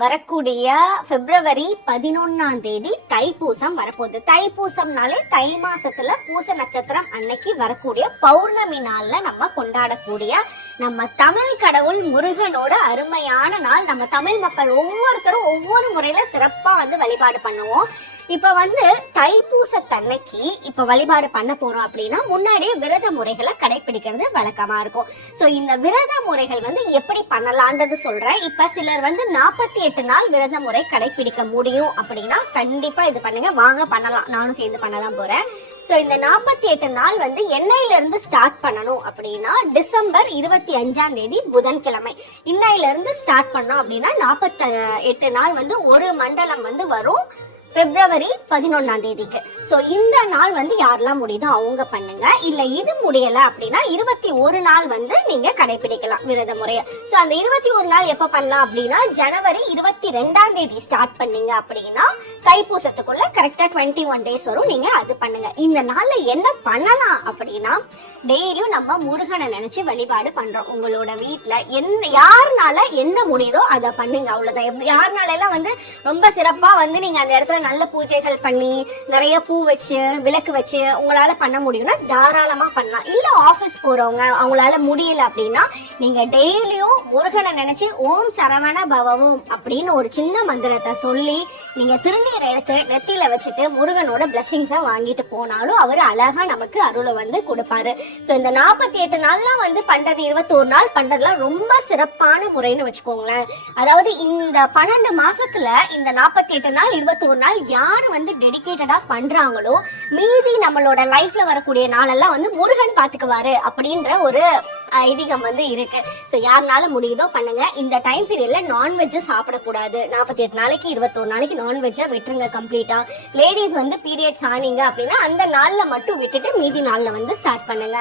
வரக்கூடிய பிப்ரவரி 11 தைப்பூசம் வரப்போகுது. தைப்பூசம்னாலே தை மாசத்துல பூச நட்சத்திரம் அன்னைக்கு வரக்கூடிய பௌர்ணமி நாள்ல நம்ம கொண்டாடக்கூடிய நம்ம தமிழ் கடவுள் முருகனோட அருமையான நாள். நம்ம தமிழ் மக்கள் ஒவ்வொருத்தரும் ஒவ்வொரு முறையில சிறப்பா வழிபாடு பண்ணுவோம். இப்ப தைப்பூசத்தன்னைக்கு இப்ப வழிபாடு பண்ண போறோம் அப்படின்னா முன்னாடியே விரத முறைகளை கடைபிடிக்கிறது வழக்கமா இருக்கும். சோ இந்த விரத முறைகள் எப்படி பண்ணலான்றது சொல்றேன். இப்ப சிலர் 48 நாள் விரத முறை கடைபிடிக்க முடியும் அப்படின்னா கண்டிப்பா இது பண்ணுங்க, வாங்க பண்ணலாம். நானும் சேர்ந்து பண்ணதான் போறேன். சோ இந்த 48 நாள் என்னையில இருந்து ஸ்டார்ட் பண்ணணும் அப்படின்னா டிசம்பர் 25 புதன்கிழமை இன்னையில இருந்து ஸ்டார்ட் பண்ணோம் அப்படின்னா 48 நாள் ஒரு மண்டலம் வரும் பிப்ரவரி 11 சோ இந்த நாள் யாரெல்லாம் முடியுதோ அவங்க பண்ணுங்க. இல்ல இது முடியல அப்படின்னா 21 நாள் நீங்க கடைபிடிக்கலாம் விரத முறைய. சோ அந்த 21 நாள் எப்ப பண்ணலாம் அப்படின்னா ஜனவரி 22 ஸ்டார்ட் பண்ணீங்க அப்படின்னா தைப்பூசத்துக்குள்ள கரெக்டா 21 டேஸ் வரும். நீங்க அது பண்ணுங்க. இந்த நாள்ல என்ன பண்ணலாம் அப்படின்னா டெய்லியும் நம்ம முருகனை நினைச்சு வழிபாடு பண்றோம். உங்களோட வீட்டுல யாருனால என்ன முடியுதோ அதை பண்ணுங்க, அவ்வளவுதான். யாருனால எல்லாம் ரொம்ப சிறப்பா நீங்க அந்த இடத்துல நல்ல பூஜைகள் பண்ணி நிறைய பூ வச்சு விளக்கு வச்சு உங்களால பண்ண முடியும்னா தாராளமா பண்ணலாம். இல்ல ஆபீஸ் போறவங்க அவங்களால முடியல அப்படின்னா நீங்க டெய்லியும் முருகனை நினைச்சு ஓம் சரவண பவவும் அப்படின்னு ஒரு சின்ன மந்திரத்தை சொல்லி நீங்க திருநீர் எடுத்து நெத்தியில வச்சுட்டு முருகனோட பிளஸிங்ஸ வாங்கிட்டு போனாலும் அவர் அழகா நமக்கு அருளை கொடுப்பாரு. சோ இந்த 48 நாள்லாம் பண்றது 21 நாள் பண்றதுலாம் ரொம்ப சிறப்பான முறைன்னு வச்சுக்கோங்களேன். அதாவது இந்த 12 மாசத்துல இந்த 48 நாள் 21 நாள் யாரு டெடிகேட்டடா பண்றாங்களோ மீதி நம்மளோட லைஃப்ல வரக்கூடிய நாளெல்லாம் முருகன் பாத்துக்குவாரு அப்படின்ற ஒரு ஐதீகம் இருக்கு. சோ யாருனால முடியுதோ பண்ணுங்க. இந்த டைம் பீரியட்ல நான்வெஜ் சாப்பிடக்கூடாது. 48 நாளைக்கு 21 நாளைக்கு நான்வெஜ்ஜை விட்டுருங்க கம்ப்ளீட்டா. லேடிஸ் பீரியட்ஸ் ஆனீங்க அப்படின்னா அந்த நாள்ல மட்டும் விட்டுட்டு மீதி நாள்ல ஸ்டார்ட் பண்ணுங்க.